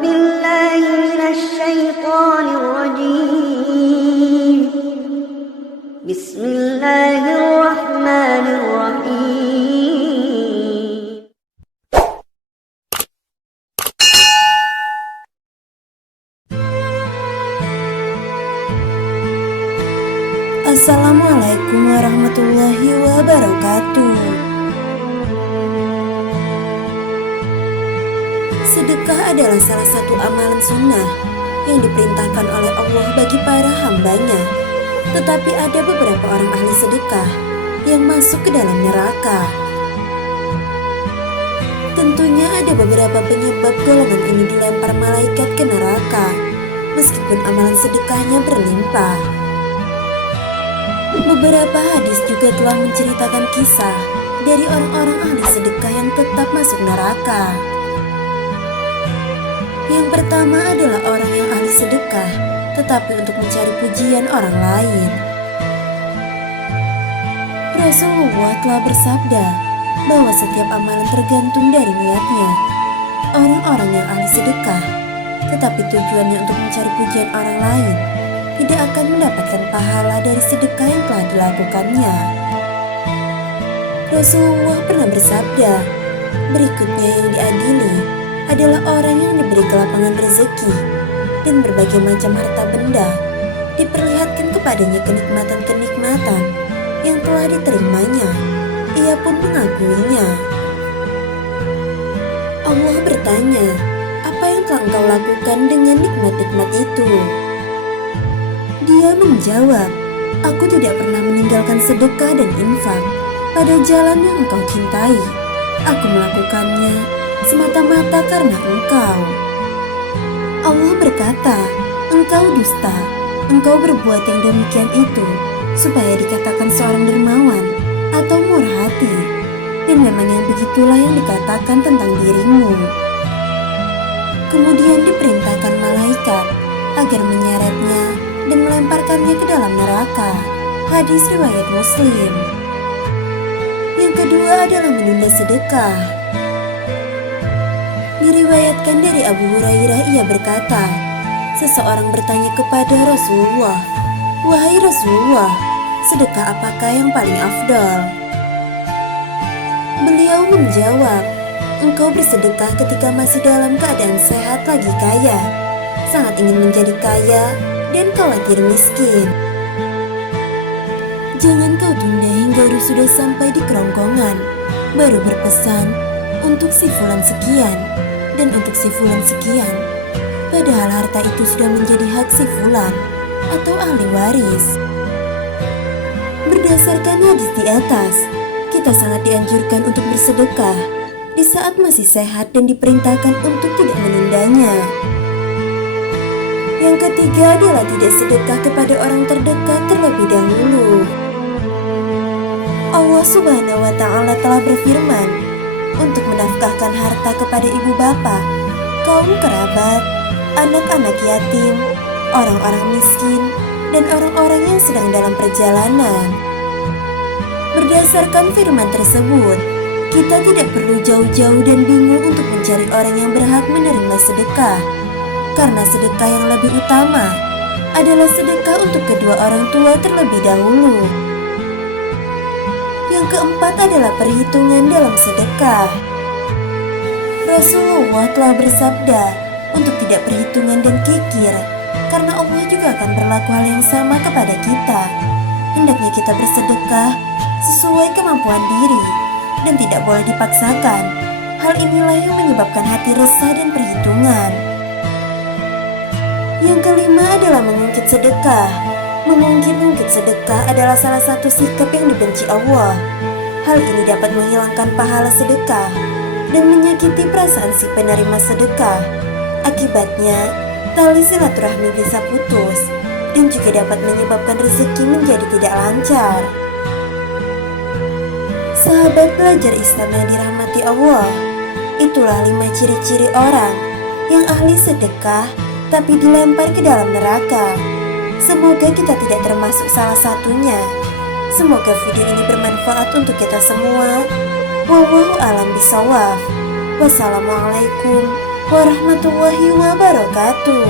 بالله من الشيطان الرجيم. بسم الله الرحمن الرحيم. Assalamualaikum warahmatullahi wabarakatuh. Sedekah adalah salah satu amalan sunnah yang diperintahkan oleh Allah bagi para hambanya. Tetapi ada beberapa orang ahli sedekah yang masuk ke dalam neraka. Tentunya ada beberapa penyebab golongan ini dilempar malaikat ke neraka, meskipun amalan sedekahnya berlimpah. Beberapa hadis juga telah menceritakan kisah dari orang-orang ahli sedekah yang tetap masuk neraka. Yang pertama adalah orang yang ahli sedekah, tetapi untuk mencari pujian orang lain. Rasulullah telah bersabda bahwa setiap amalan tergantung dari niatnya. Orang-orang yang ahli sedekah, tetapi tujuannya untuk mencari pujian orang lain, tidak akan mendapatkan pahala dari sedekah yang telah dilakukannya. Rasulullah pernah bersabda, berikutnya yang diadili adalah orang yang diberi kelapangan rezeki dan berbagai macam harta benda diperlihatkan kepadanya kenikmatan-kenikmatan yang telah diterimanya. Ia pun mengakuinya. Allah bertanya, apa yang telah engkau lakukan dengan nikmat-nikmat itu? Dia menjawab, aku tidak pernah meninggalkan sedekah dan infak pada jalan yang engkau cintai. Aku melakukannya semata-mata karena engkau. Allah berkata, engkau dusta, engkau berbuat yang demikian itu supaya dikatakan seorang dermawan atau murah hati, dan memang yang begitulah yang dikatakan tentang dirimu. Kemudian diperintahkan malaikat agar menyeretnya dan melemparkannya ke dalam neraka. Hadis riwayat Muslim. Yang kedua adalah menunda sedekah. Diriwayatkan dari Abu Hurairah, ia berkata, seseorang bertanya kepada Rasulullah, wahai Rasulullah, sedekah apakah yang paling afdal? Beliau menjawab, engkau bersedekah ketika masih dalam keadaan sehat lagi kaya, sangat ingin menjadi kaya, dan khawatir miskin. Jangan kau tunda hingga sudah sampai di kerongkongan, baru berpesan untuk si fulan sekian dan untuk si fulan sekian, padahal harta itu sudah menjadi hak si fulan atau ahli waris. Berdasarkan hadis di atas, kita sangat dianjurkan untuk bersedekah di saat masih sehat dan diperintahkan untuk tidak menundanya. Yang ketiga adalah tidak sedekah kepada orang terdekat terlebih dahulu. Allah Subhanahu wa Ta'ala telah berfirman untuk menafkahkan harta kepada ibu bapa, kaum kerabat, anak-anak yatim, orang-orang miskin, dan orang-orang yang sedang dalam perjalanan. Berdasarkan firman tersebut, kita tidak perlu jauh-jauh dan bingung untuk mencari orang yang berhak menerima sedekah. Karena sedekah yang lebih utama adalah sedekah untuk kedua orang tua terlebih dahulu. Yang keempat adalah perhitungan dalam sedekah. Rasulullah telah bersabda untuk tidak perhitungan dan kikir, karena Allah juga akan berlaku hal yang sama kepada kita. Hendaknya kita bersedekah sesuai kemampuan diri dan tidak boleh dipaksakan. Hal inilah yang menyebabkan hati resah dan perhitungan. Yang kelima adalah mengungkit sedekah. Mengungkit sedekah adalah salah satu sikap yang dibenci Allah. Hal ini dapat menghilangkan pahala sedekah dan menyakiti perasaan si penerima sedekah. Akibatnya, tali silaturahmi bisa putus dan juga dapat menyebabkan rezeki menjadi tidak lancar. Sahabat pelajar Islam yang dirahmati Allah, itulah 5 ciri-ciri orang yang ahli sedekah tapi dilempar ke dalam neraka. Semoga kita tidak termasuk salah satunya. Semoga video ini bermanfaat untuk kita semua. Wallahu a'lam bishawab. Wassalamualaikum warahmatullahi wabarakatuh.